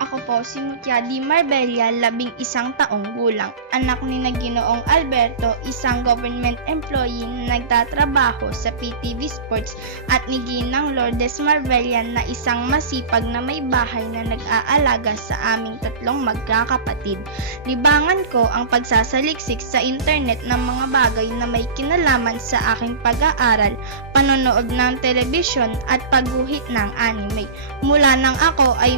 Ako po si Mutya Di Marbella, 11 taong gulang. Anak ni na Ginoong Alberto, isang government employee na nagtatrabaho sa PTV Sports, at ni Ginang Lourdes Marbella na isang masipag na may bahay na nag-aalaga sa aming tatlong magkakapatid. Libangan ko ang pagsasaliksik sa internet ng mga bagay na may kinalaman sa aking pag-aaral, panonood ng telebisyon at pagguhit ng anime. Mula nang ako ay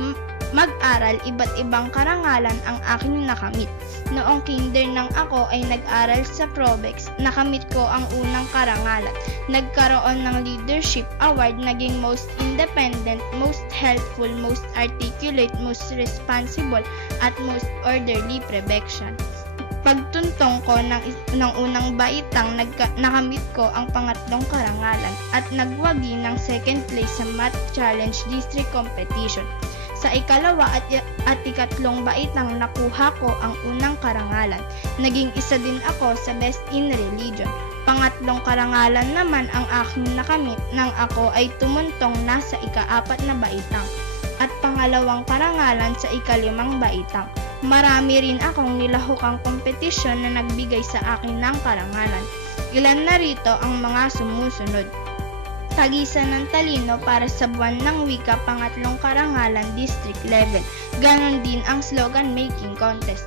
mag-aral, iba't ibang karangalan ang aking nakamit. Noong kinder nang ako ay nag-aral sa Probex, nakamit ko ang unang karangalan. Nagkaroon ng leadership award, naging most independent, most helpful, most articulate, most responsible, at most orderly Prebexian. Pagtuntong ko ng unang baitang, nakamit ko ang pangatlong karangalan at nagwagi ng second place sa Math Challenge District Competition. Sa ikalawa at ikatlong baitang nakuha ko ang unang karangalan. Naging isa din ako sa Best in Religion. Pangatlong karangalan naman ang aking nakamit nang ako ay tumuntong na sa ika-4 na baitang. At pangalawang karangalan sa ika-5 baitang. Marami rin akong nilahukang kompetisyon na nagbigay sa akin ng karangalan. Ilan na rito ang mga sumusunod. Tagisan ng talino para sa buwan ng wika, pangatlong karangalan, district level. Ganon din ang slogan making contest.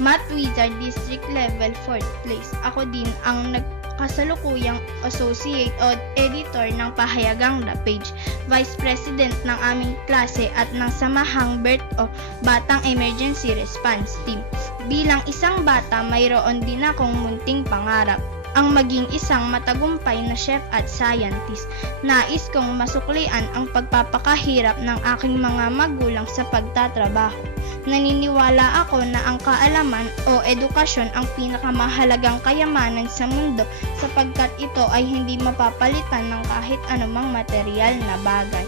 Math Wizard district level, 4th place. Ako din ang nagkasalukuyang associate editor ng pahayagang The Page, vice president ng aming klase at ng samahang Birth of Batang Emergency Response Team. Bilang isang bata, mayroon din akong munting pangarap, ang maging isang matagumpay na chef at scientist. Nais kong masuklian ang pagpapakahirap ng aking mga magulang sa pagtatrabaho. Naniniwala ako na ang kaalaman o edukasyon ang pinakamahalagang kayamanan sa mundo, sapagkat ito ay hindi mapapalitan ng kahit anumang material na bagay.